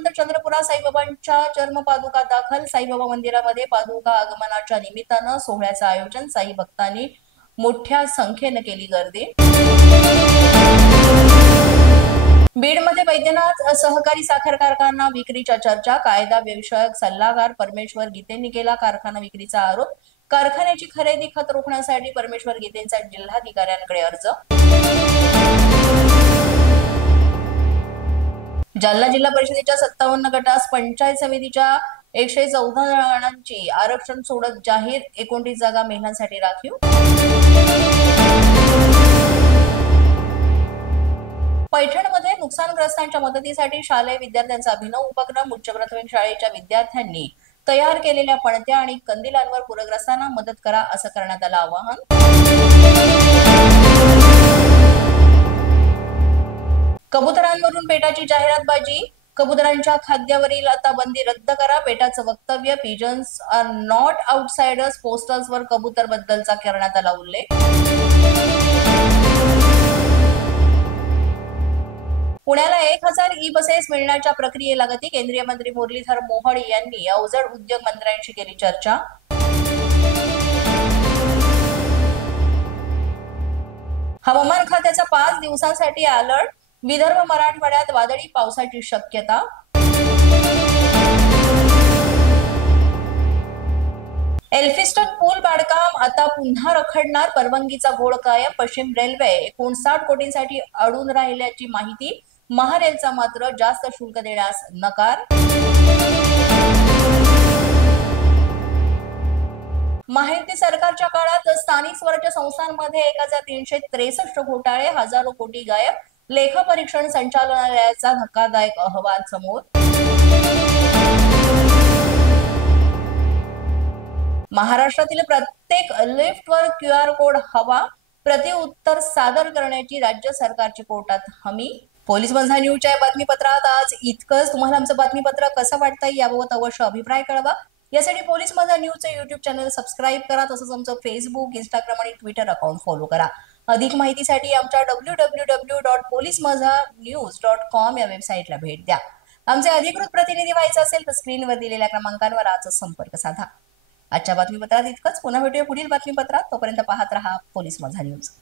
संत चंद्रपुरात साईबाबांच्या चर्मपादुका दाखल। साईबाबा मंदिरामध्ये पादुका आगमनाच्या निमित्तानं सोहळ्याचं आयोजन। साई भक्तांनी मोठ्या संख्येने केली गर्दी। बीडमध्ये वैद्यनाथ सहकारी साखर कारखाना विक्रीच्या चर्चा। कायदा विषयक सल्लागार परमेश्वर गीतेंनी केला कारखाना विक्रीचा आरोप। कारखान्याची खरेदी खत रोखण्यासाठी परमेश्वर गीतेंचा जिल्हाधिकाऱ्यांकडे अर्ज। जालना जिल्हा परिषदेच्या 57 गटास पंचायत समितीच्या 114 जणांची आरक्षण सोडत जाहीर। 29 जागा महिलांसाठी राखीव। पैठणमध्ये नुकसानग्रस्तांच्या मदतीसाठी शालेय विद्यार्थ्यांचा अभिनव उपक्रम। उच्च प्राथमिक शाळेच्या विद्यार्थ्यांनी तयार केलेल्या पणत्या आणि कंदिलांवर पूरग्रस्तांना मदत करा असं करण्यात आलं आवाहन। कबुतरांवरून पेटाची जाहिरातबाजी। कबुतरांच्या खाद्यावरील आता बंदी रद्द करा। पेटाचं वक्तव्य पिजन्स आर नॉट आउटसाइडर्स। पोस्टर्सवर कबूतर बद्दलचा करण्यात आला उल्लेख। पुण्याला 1000 ई बसेस मिळण्याच्या प्रक्रियेला गती। केंद्रीय मंत्री मुरलीधर मोहोळ यांनी अवजड उद्योग मंत्र्यांशी केली चर्चा। हवामान खात्याचा 5 दिवसांसाठी अलर्ट। विदर्भ मराठवाड्यात वादळी पावसाची शक्यता। एल्फिस्टन पूल बांधकाम आता पुन्हा रखडणार। परवानगीचा घोळ कायम। पश्चिम रेल्वे 59 कोटींसाठी अडून राहिल्याची माहिती। महारेलचा मात्र जास्त शुल्क देण्यास नकार। माहिती सरकारच्या काळात स्थानिक स्वराज्य संस्थांमध्ये 1363 घोटाळे, हजारो कोटी गायब। लेखापरीक्षण संचालनालयाचा धक्कादायक अहवाल समोर। महाराष्ट्रातील प्रत्येक लिफ्टवर QR कोड हवा। प्रतिउत्तर सादर करण्याची राज्य सरकारची कोर्टात हमी। पोलीस माझा न्यूजच्या बातमीपत्रात आज इतकंच। तुम्हाला आमचं बातमीपत्र कसं वाटतंय याबाबत अवश्य अभिप्राय कळवा। यासाठी पोलीस माझा न्यूजचं YouTube चॅनल सबस्क्राईब करा। तसंच आमचं फेसबुक, इंस्टाग्राम आणि ट्विटर अकाउंट फॉलो करा। अधिक माहितीसाठी आमच्या www.policemazhanews.com या वेबसाईटला भेट द्या। आमचे अधिकृत प्रतिनिधी व्हायचे असेल तर स्क्रीनवर दिलेल्या क्रमांकांवर आजच संपर्क साधा। आजच्या बातमीपत्रात इतकंच। पुन्हा भेटूया पुढील बातमीपत्रात। तोपर्यंत पाहत रहा पोलीस माझा न्यूज।